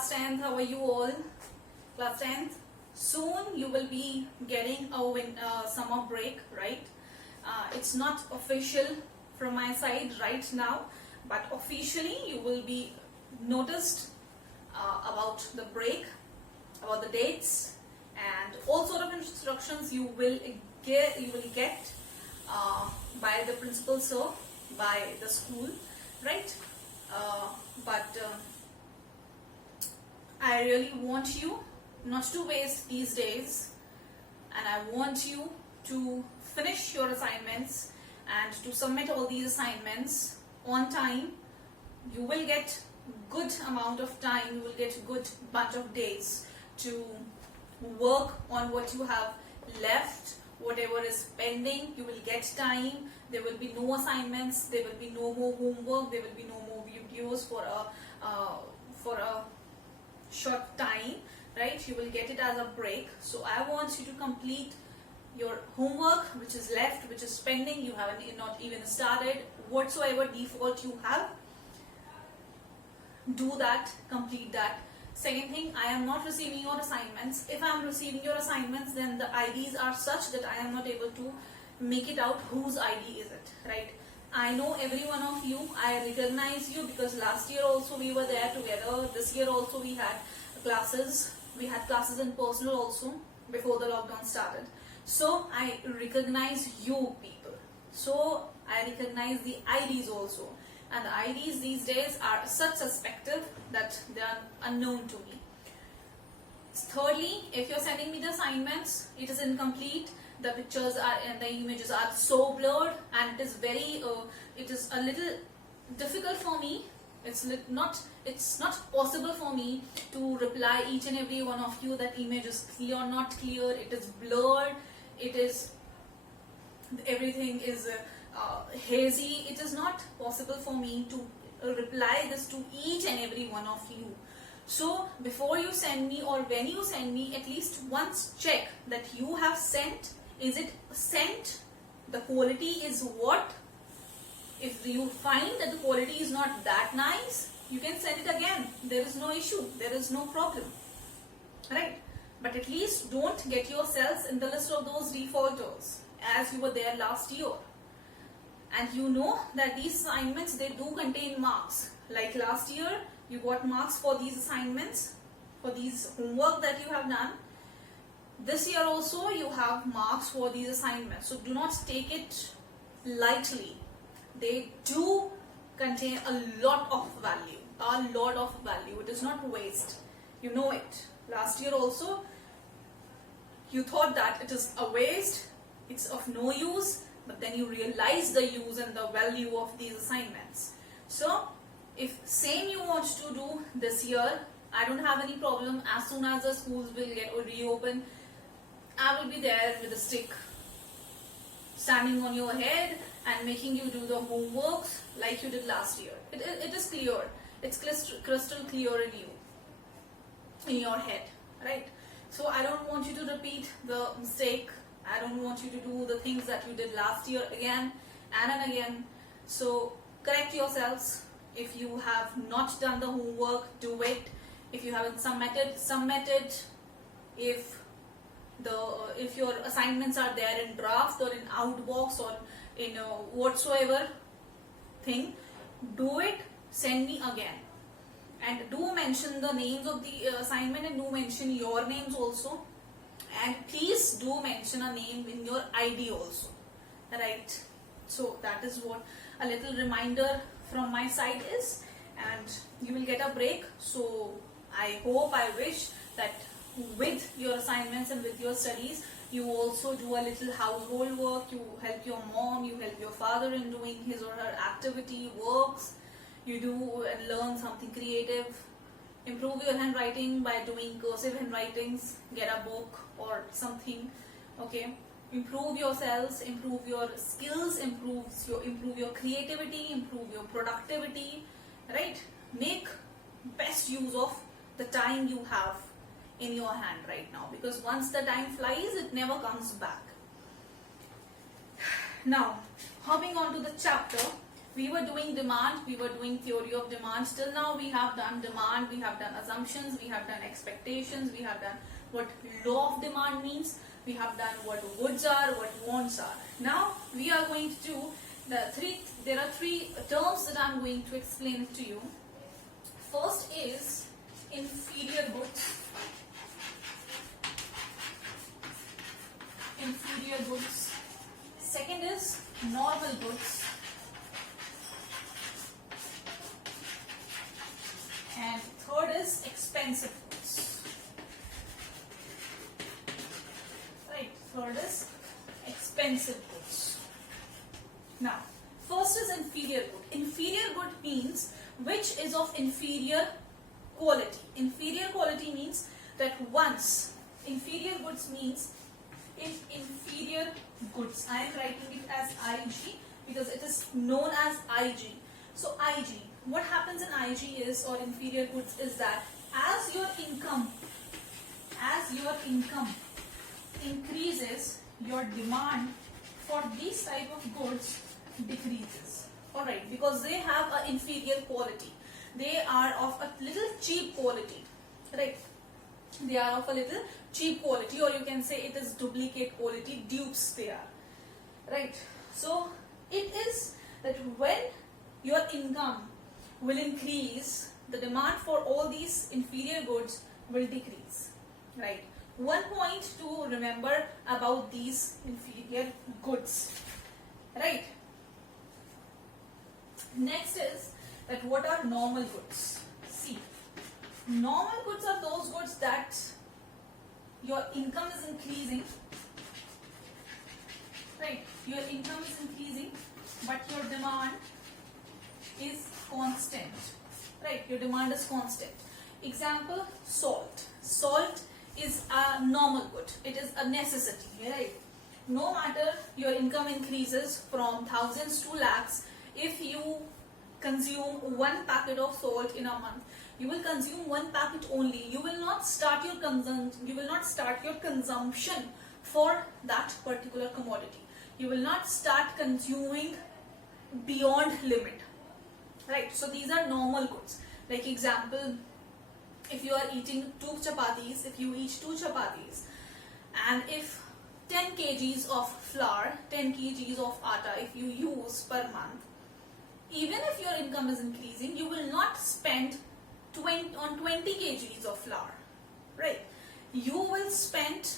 class 10th, how are you all? Class 10th, soon you will be getting a summer break, right? It's not official from my side right now, but officially you will be noticed about the break, about the dates, and all sort of instructions you will get by the principal sir, by the school, right? But I really want you not to waste these days, and I want you to finish your assignments and to submit all these assignments on time. You will get good amount of time, you will get good bunch of days to work on what you have left. Whatever is pending, you will get time. There will be no assignments, there will be no more homework, there will be no more videos for a short time, right? You will get it as a break. So I want you to complete your homework which is left, which is pending, you haven't not even started. Whatsoever default you have, do that, complete that. Second thing, I am not receiving your assignments. If I am receiving your assignments, then the IDs are such that I am not able to make it out whose ID is it, right? I know every one of you, I recognize you because last year also we were there together. This year also we had classes in personal also before the lockdown started. So I recognize you people. So I recognize the IDs also. And the IDs these days are such suspective that they are unknown to me. Thirdly, if you're sending me the assignments, it is incomplete. The pictures are and the images are so blurred, and it is a little difficult for me. It's not possible for me to reply each and every one of you that image is clear or not clear. It is blurred. Everything is hazy. It is not possible for me to reply this to each and every one of you. So before you send me, or when you send me, at least once check that you have sent. Is it sent? The quality is what? If you find that the quality is not that nice, you can send it again. There is no issue. There is no problem. Right? But at least don't get yourselves in the list of those defaulters as you were there last year. And you know that these assignments, they do contain marks. Like last year, you got marks for these assignments, for these homework that you have done. This year also you have marks for these assignments. So do not take it lightly. They do contain a lot of value. A lot of value. It is not waste. You know it. Last year also, you thought that it is a waste, it's of no use, but then you realize the use and the value of these assignments. So, if same you want to do this year, I don't have any problem. As soon as the schools will get reopened, I will be there with a stick, standing on your head and making you do the homeworks like you did last year. It is clear. It's crystal clear in you, in your head, right? So I don't want you to repeat the mistake. I don't want you to do the things that you did last year again and again. So correct yourselves. If you have not done the homework, do it. If you haven't submit it. If your assignments are there in draft or in outbox or in whatsoever thing, do it. Send me again. And do mention the names of the assignment, and do mention your names also. And please do mention a name in your ID also. Right? So that is what a little reminder from my side is. And you will get a break. So I hope, I wish that with your assignments and with your studies, you also do a little household work. You help your mom, you help your father in doing his or her activity, works. You do and learn something creative. Improve your handwriting by doing cursive handwritings. Get a book or something. Okay. Improve yourselves, improve your skills, improve your creativity, improve your productivity. Right? Make best use of the time you have in your hand right now, because once the time flies, it never comes back. Now, hopping on to the chapter, we were doing demand, we were doing theory of demand. Till now we have done demand, we have done assumptions, we have done expectations, we have done what law of demand means, we have done what goods are, what wants are. Now we are going to do there are three terms that I'm going to explain to you. First is inferior goods. Inferior goods. Second is normal goods. And third is expensive goods. Right, third is expensive goods. Now, first is inferior good. Inferior good means which is of inferior quality. Inferior quality means that once, inferior goods means in inferior goods. I am writing it as IG because it is known as IG. So IG, what happens in IG is, or inferior goods, is that as your income increases, your demand for these type of goods decreases. Alright, because they have an inferior quality. They are of a little cheap quality. Right? They are of a little cheap quality, or you can say it is duplicate quality, dupes they are. Right? So it is that when your income will increase, the demand for all these inferior goods will decrease. Right? One point to remember about these inferior goods. Right? Next is that what are normal goods? See, normal goods are those goods that your income is increasing. Right? Your income is increasing, but your demand is constant. Right? Your demand is constant. Example, salt. Salt is a normal good. It is a necessity. Right? No matter your income increases from thousands to lakhs, if you consume one packet of salt in a month, you will consume one packet only. You will not start your consumption for that particular commodity. You will not start consuming beyond limit. Right? So these are normal goods. Like example, if you are eating 2 chapatis, if you eat 2 chapatis, and if 10 kgs of flour, 10 kgs of atta, if you use per month, even if your income is increasing, you will not spend 20 kgs of flour. Right? You will spend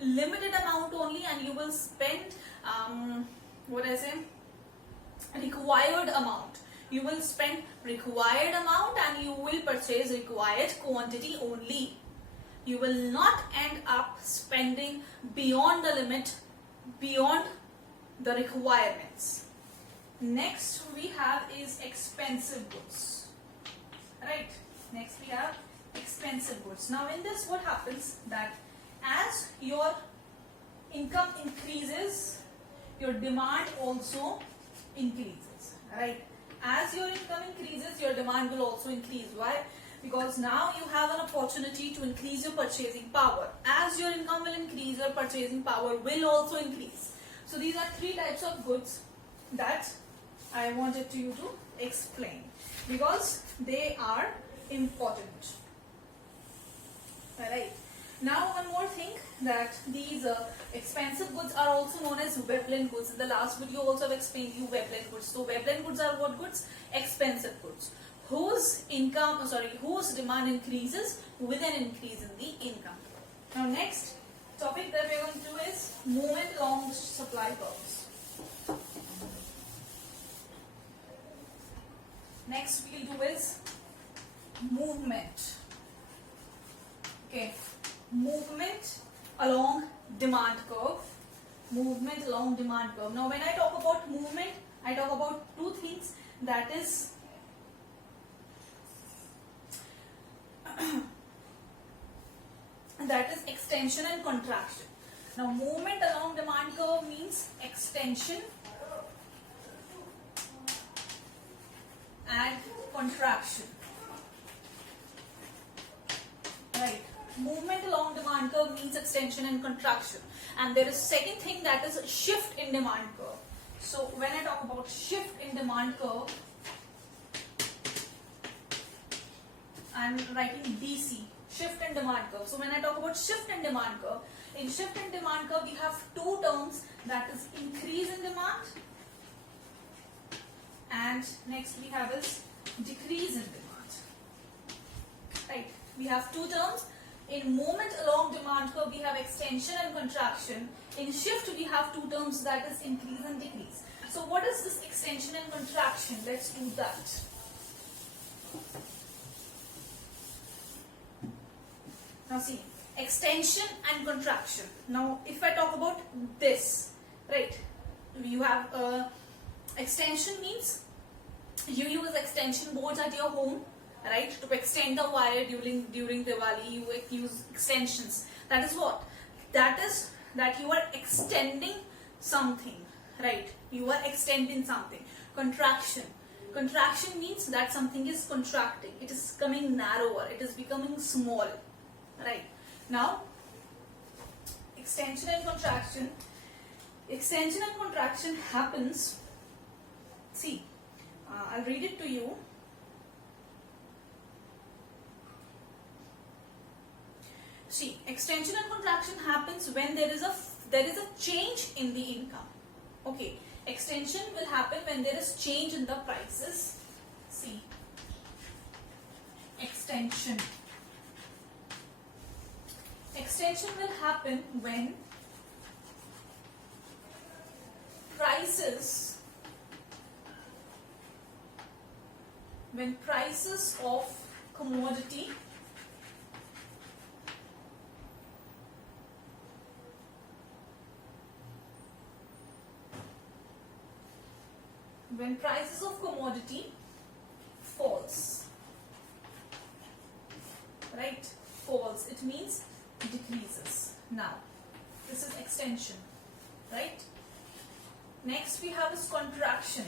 limited amount only, and you will spend required amount. You will spend required amount and you will purchase required quantity only. You will not end up spending beyond the limit, beyond the requirements. Next we have is expensive goods. Right? Next we have expensive goods. Now in this what happens, that as your income increases, your demand also increases. Right? As your income increases, your demand will also increase. Why? Because now you have an opportunity to increase your purchasing power. As your income will increase, your purchasing power will also increase. So these are 3 types of goods that I wanted you to explain because they are important. Alright. Now one more thing, that these expensive goods are also known as Veblen goods. In the last video also I've explained you Veblen goods. So Veblen goods are what goods? Expensive goods. Whose demand increases with an increase in the income. Now next topic that we're going to do is movement along the supply curves. Next we'll do is movement. Okay, movement along demand curve. Movement along demand curve. Now when I talk about movement, I talk about 2 things, that is extension and contraction. Now movement along demand curve means extension and contraction. Right? Movement along demand curve means extension and contraction. And there is second thing, that is shift in demand curve. So when I talk about shift in demand curve, I'm writing DC, shift in demand curve. So when I talk about shift in demand curve, in shift in demand curve we have two terms, that is increase in demand, and next we have is decrease in demand. Right? We have two terms. In movement along demand curve we have extension and contraction. In shift we have two terms, that is increase and decrease. So what is this extension and contraction? Let's do that. Now see, extension and contraction. Now if I talk about this, right, you have extension means you use extension boards at your home, right, to extend the wire during Diwali. You use extensions. That is what? That is that you are extending something, right? You are extending something. Contraction. Contraction means that something is contracting. It is becoming narrower. It is becoming small, right? Now, extension and contraction. Extension and contraction happens. See, I'll read it to you. See, extension and contraction happens when there is a change in the income. Okay, extension will happen when there is change in the prices. See, extension. Extension will happen when prices of commodity falls, right? Falls, it means decreases. Now this is extension, right? Next we have is contraction.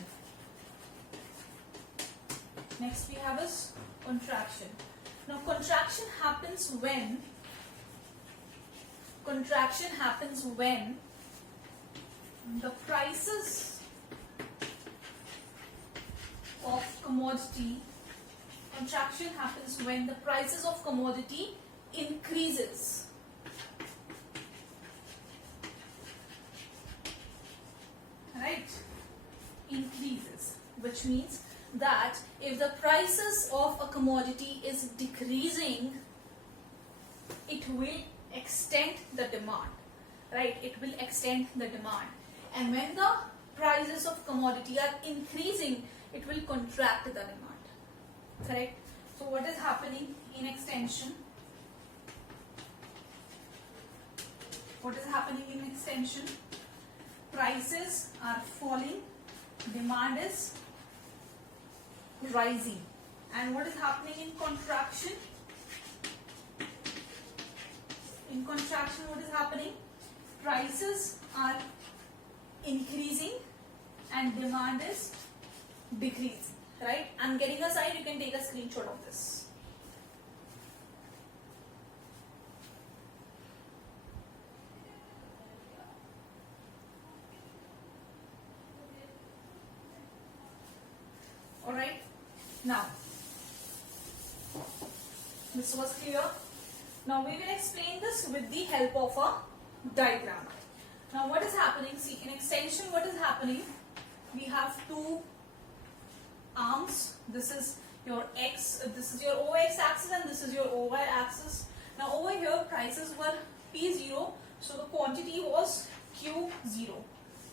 Now contraction happens when the prices of commodity increases. Right? Increases, which means that if the prices of a commodity is decreasing, it will extend the demand, right? It will extend the demand. And when the prices of commodity are increasing, it will contract the demand, correct? So what is happening in extension? Prices are falling, demand is rising. And what is happening in contraction? What is happening? Prices are increasing and demand is decreasing, right? I'm getting a slide, you can take a screenshot of this. Alright, now this was clear. Now we will explain this with the help of a diagram. Now what is happening? See, in extension what is happening? We have two arms. This is your X, this is your OX axis and this is your OY axis. Now over here prices were P0, so the quantity was Q0,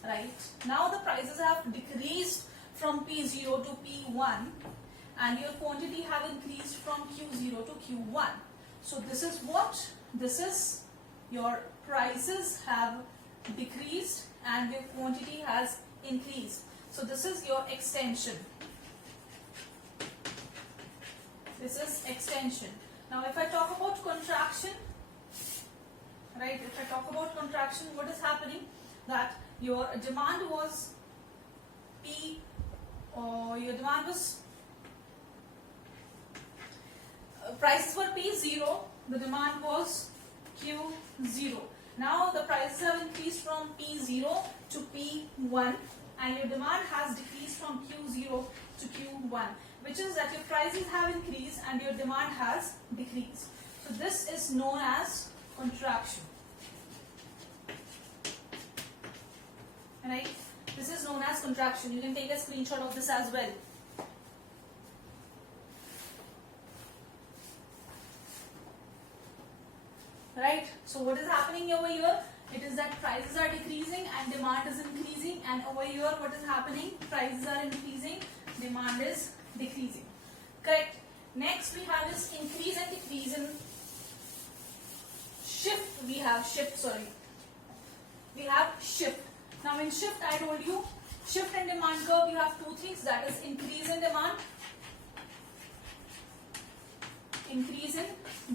right? Now the prices have decreased from P0 to P1 and your quantity have increased from Q0 to Q1. So this is what? This is your prices have decreased and your quantity has increased. So this is your extension. This is extension. Now if I talk about contraction, right, if I talk about contraction, what is happening? That your demand was prices were P0, the demand was Q0. Now the prices have increased from P0 to P1, and your demand has decreased from Q0 to Q1, which is that your prices have increased and your demand has decreased. So this is known as contraction. Right? This is known as contraction. You can take a screenshot of this as well. Right? So what is happening over here? It is that prices are decreasing and demand is increasing, and over here what is happening? Prices are increasing, demand is decreasing. Correct? Next we have is increase and decrease in shift. We have shift. Now in shift I told you, shift and demand curve, you have two things, that is increase in demand, increase in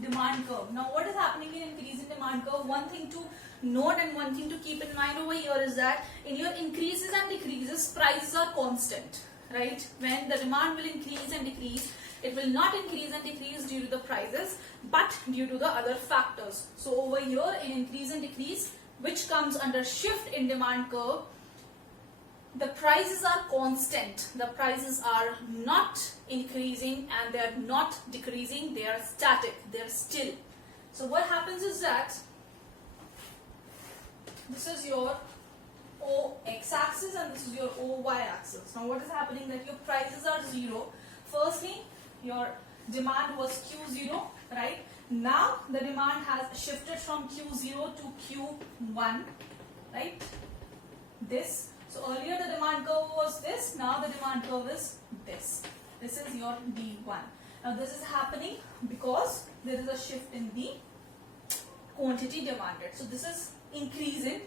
demand curve. Now what is happening in increase in demand curve? One thing to note and one thing to keep in mind over here is that in your increases and decreases, prices are constant, right? When the demand will increase and decrease, it will not increase and decrease due to the prices, but due to the other factors. So over here in increase and decrease, which comes under shift in demand curve, the prices are constant. The prices are not increasing and they are not decreasing. They are static. They are still. So what happens is that this is your O x-axis and this is your O y-axis. Now what is happening? That your prices are 0. Firstly, your demand was Q0, right? Now the demand has shifted from Q0 to Q1, right? This. So earlier the demand curve was this, now the demand curve is this. This is your D1. Now this is happening because there is a shift in the quantity demanded. So this is increase in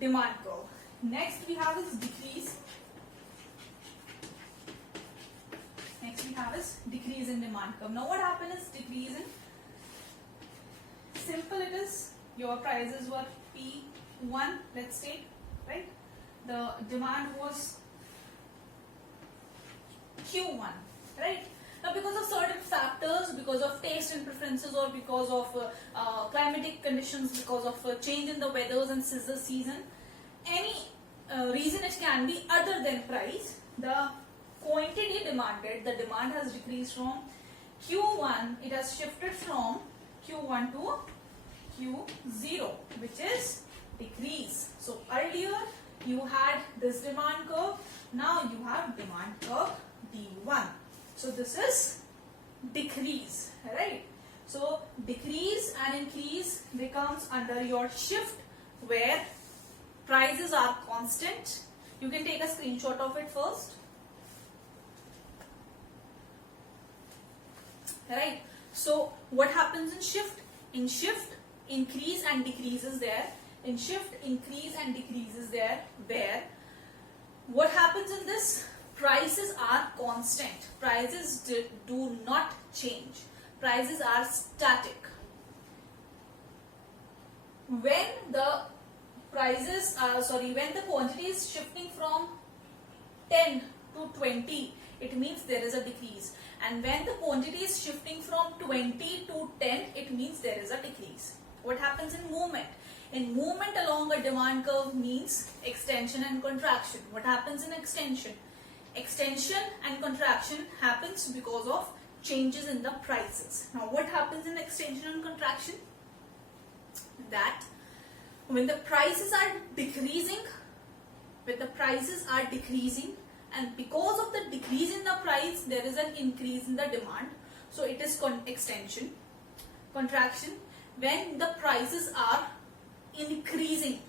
demand curve. Next we have is decrease. Decrease in demand curve. Now what happened is decrease in, simple it is, your prices were P1, let's take, right? The demand was Q1, right? Now because of certain factors, because of taste and preferences, or because of climatic conditions, because of change in the weathers and scissor season, any reason it can be other than price, the quantity demanded, the demand has decreased from Q1, it has shifted from Q1 to Q0, which is decrease. So earlier you had this demand curve, now you have demand curve D1. So this is decrease, right? So decrease and increase becomes under your shift, where prices are constant. You can take a screenshot of it first. Right? So what happens in shift? In shift, increase and decrease is there. In shift, increase and decrease is there. Where what happens in this? Prices are constant. Prices do not change. Prices are static. When the prices when the quantity is shifting from 10 to 20, it means there is a decrease. And when the quantity is shifting from 20 to 10, it means there is a decrease. What happens in movement? In movement along a demand curve means extension and contraction. What happens in extension? Extension and contraction happens because of changes in the prices. Now what happens in extension and contraction? That when the prices are decreasing, and because of the decrease in the price, there is an increase in the demand. So it is extension. Contraction, when the prices are increasing,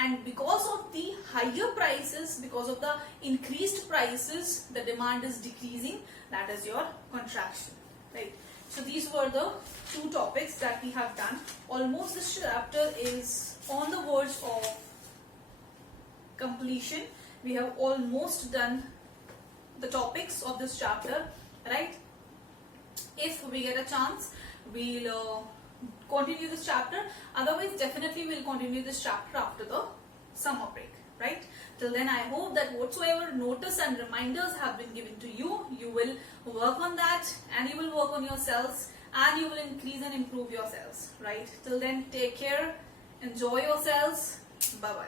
and because of the higher prices, because of the increased prices, the demand is decreasing, that is your contraction, right? So these were the two topics that we have done. Almost this chapter is on the verge of completion. We have almost done the topics of this chapter, right? If we get a chance, we'll continue this chapter. Otherwise, definitely we'll continue this chapter after the summer break, right? Till then, I hope that whatsoever notice and reminders have been given to you, you will work on that, and you will work on yourselves, and you will increase and improve yourselves, right? Till then, take care, enjoy yourselves, bye-bye.